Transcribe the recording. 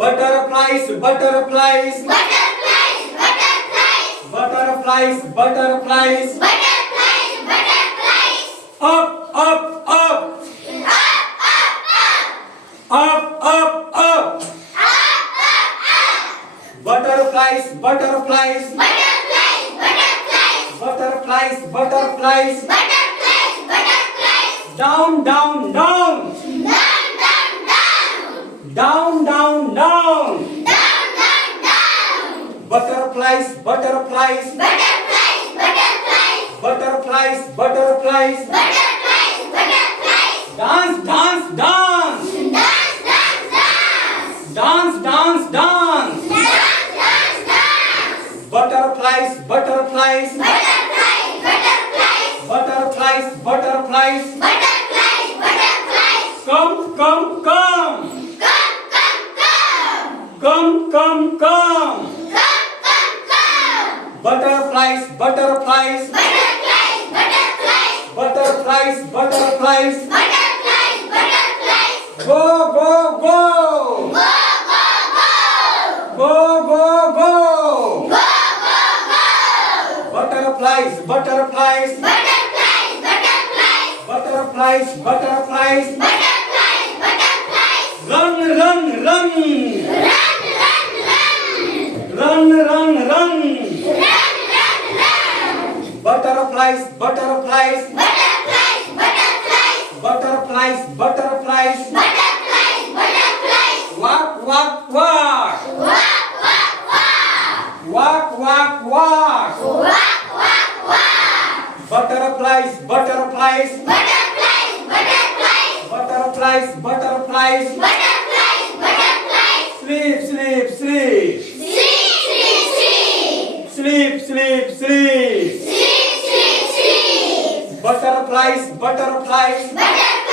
Butterflies, butterflies, Butterflies, butterflies, butterflies, butterflies. butterflies, butterflies. Up, up, up, up, up, up. Butterflies, butterflies, Butterflies, butterflies, butterflies, butterflies. butterflies, butterflies. Down, down, down, Down, down, down. down, down, down. Down, down, down. Butterflies, butterflies, Butterflies, butterflies, butterflies, butterflies. butterflies, butterflies. Dance, dance, dance, Dance, dance, dance. dance, dance, dance. Dance, dance, dance. Butterflies, butterflies, Butterflies, butterflies, butterflies, butterflies. butterflies, butterflies. Come, come, come, Come, come, come. come, come, come. Come, come, come. Butterflies, butterflies, Butterflies, butterflies, butterflies, butterflies. butterflies, butterflies. Go, go, go, Go, go, go. go, go, go. Go, go, go. Butterflies, butterflies, Butterflies, butterflies, butterflies, butterflies. butterflies, butterflies. Run, run, run, Run, run, run. run, run, run. Run, run, run. Butterflies, butterflies, Butterflies, butterflies, butterflies, butterflies. butterflies, butterflies. Walk, walk, walk, Walk, walk, walk. walk, walk, walk. Walk, walk, walk. Butterflies, butterflies, Butterflies, butterflies, butterflies, butterflies. butterflies, butterflies. Sleep, sleep, sleep, Sleep, sleep, sleep. sleep, sleep, sleep. Sleep, sleep, sleep. Butterflies, butterflies, Butterflies,